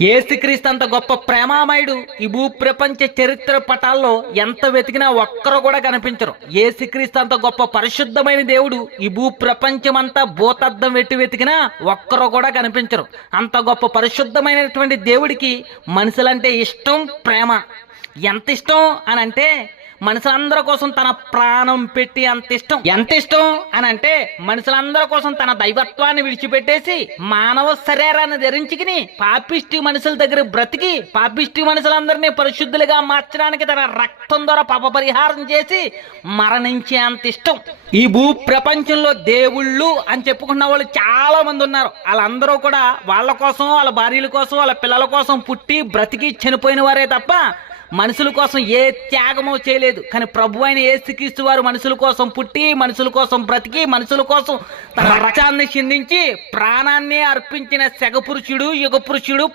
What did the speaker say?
యేసుక్రీస్తు అంత గొప్ప ప్రేమామయుడు ఈ భూ ప్రపంచ చరిత్ర పటాల్లో ఎంత వెతికినా ఒక్కరు కూడా కనిపించరు. యేసుక్రీస్తు అంత గొప్ప పరిశుద్ధమైన దేవుడు ఈ భూ ప్రపంచం అంతా భూతద్దం పెట్టి వెతికినా ఒక్కరు కూడా కనిపించరు. అంత గొప్ప పరిశుద్ధమైనటువంటి దేవుడికి మనుషులంటే ఇష్టం, ప్రేమ. ఎంత ఇష్టం అని అంటే మనుషులందరి కోసం తన ప్రాణం పెట్టి అంత ఇష్టం. ఎంత ఇష్టం అని అంటే మనుషులందరి కోసం తన దైవత్వాన్ని విడిచిపెట్టేసి మానవ శరీరాన్ని ధరించుకుని పాపిష్టి మనుషుల దగ్గర బ్రతికి పాపిష్టి మనుషులందరినీ పరిశుద్ధులుగా మార్చడానికి తన రక్తం ద్వారా పాప పరిహారం చేసి మరణించే అంత ఇష్టం. ఈ భూ ప్రపంచంలో దేవుళ్ళు అని చెప్పుకున్న వాళ్ళు చాలా మంది ఉన్నారు. వాళ్ళందరూ కూడా వాళ్ళ కోసం, వాళ్ళ భార్యల కోసం, వాళ్ళ పిల్లల కోసం పుట్టి బ్రతికి చనిపోయిన వారే తప్ప మనుషుల కోసం ఏ త్యాగమో చేయలేదు. కానీ ప్రభు అయిన యేసుక్రీస్తు వారు మనుషుల కోసం పుట్టి, మనుషుల కోసం బ్రతికి, మనుషుల కోసం తన రక్తాన్ని చిందించి ప్రాణాన్ని అర్పించిన సెగ పురుషుడు, యుగ పురుషుడు,